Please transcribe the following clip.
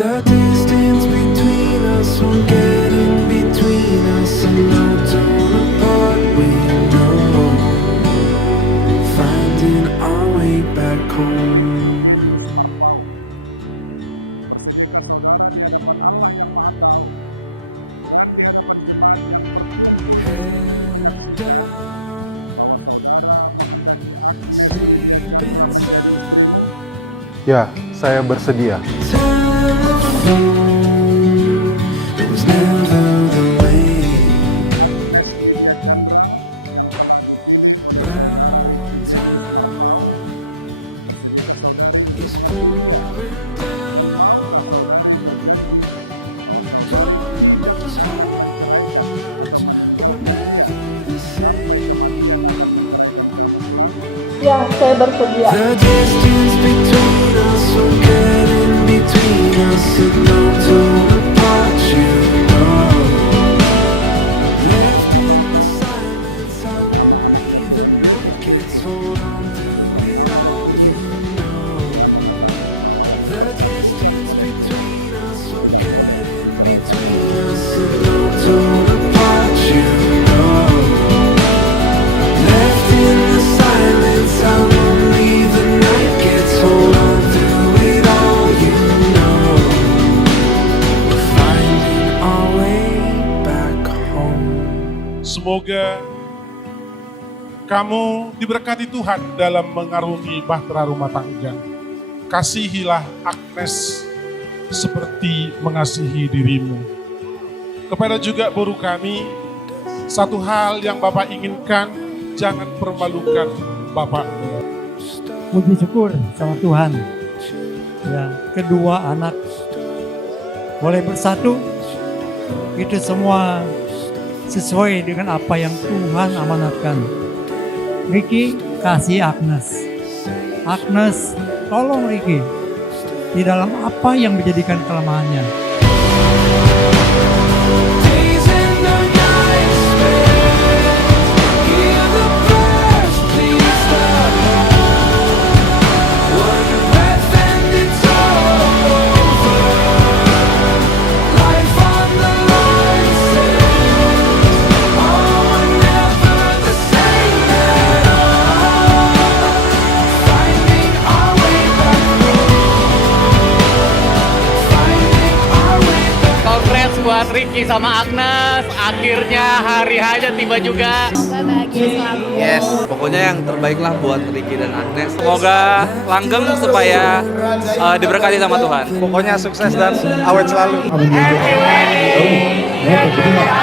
The distance between us won't get in between us, and no torn apart we know, finding our way back home. Head down, sleeping sound. Ya, saya bersedia. It was never the way. Round town is pouring down. Dominoes heart, but we're never the same. Ya, saya bersedia. The distance between us will get in between us, and no torn apart, you know. Left in the silence, how lonely the night gets. Hold on through it all, you know. The distance between us will get in between us, and no torn apart, you know. Left in the silence, how lonely the night gets. Hold on through it all, you know. We're finding our way back home. Semoga kamu diberkati Tuhan dalam mengarungi bahtera rumah tangga. Kasihilah Agnes seperti mengasihi dirimu. Kepada juga buruh kami, satu hal yang Bapak inginkan, jangan permalukan Bapakmu. Puji syukur sama Tuhan. Ya, kedua anak boleh bersatu. Itu semua sesuai dengan apa yang Tuhan amanatkan. Ricky kasih Agnes. Agnes tolong Ricky di dalam apa yang menjadikan kelemahannya. Days and the nights spent, hear the birds, please stop. One breath and it's over. Life on the line says, oh, we're never the same at all. Finding our way back home. Finding our way back. Kongres buat Ricky sama Agnes, akhirnya hari hanya tiba juga. Semoga bahagia selalu. Yes, pokoknya yang terbaik lah buat Ricky dan Agnes. Semoga langgeng supaya diberkati sama Tuhan. Pokoknya sukses dan awet selalu. Happy wedding!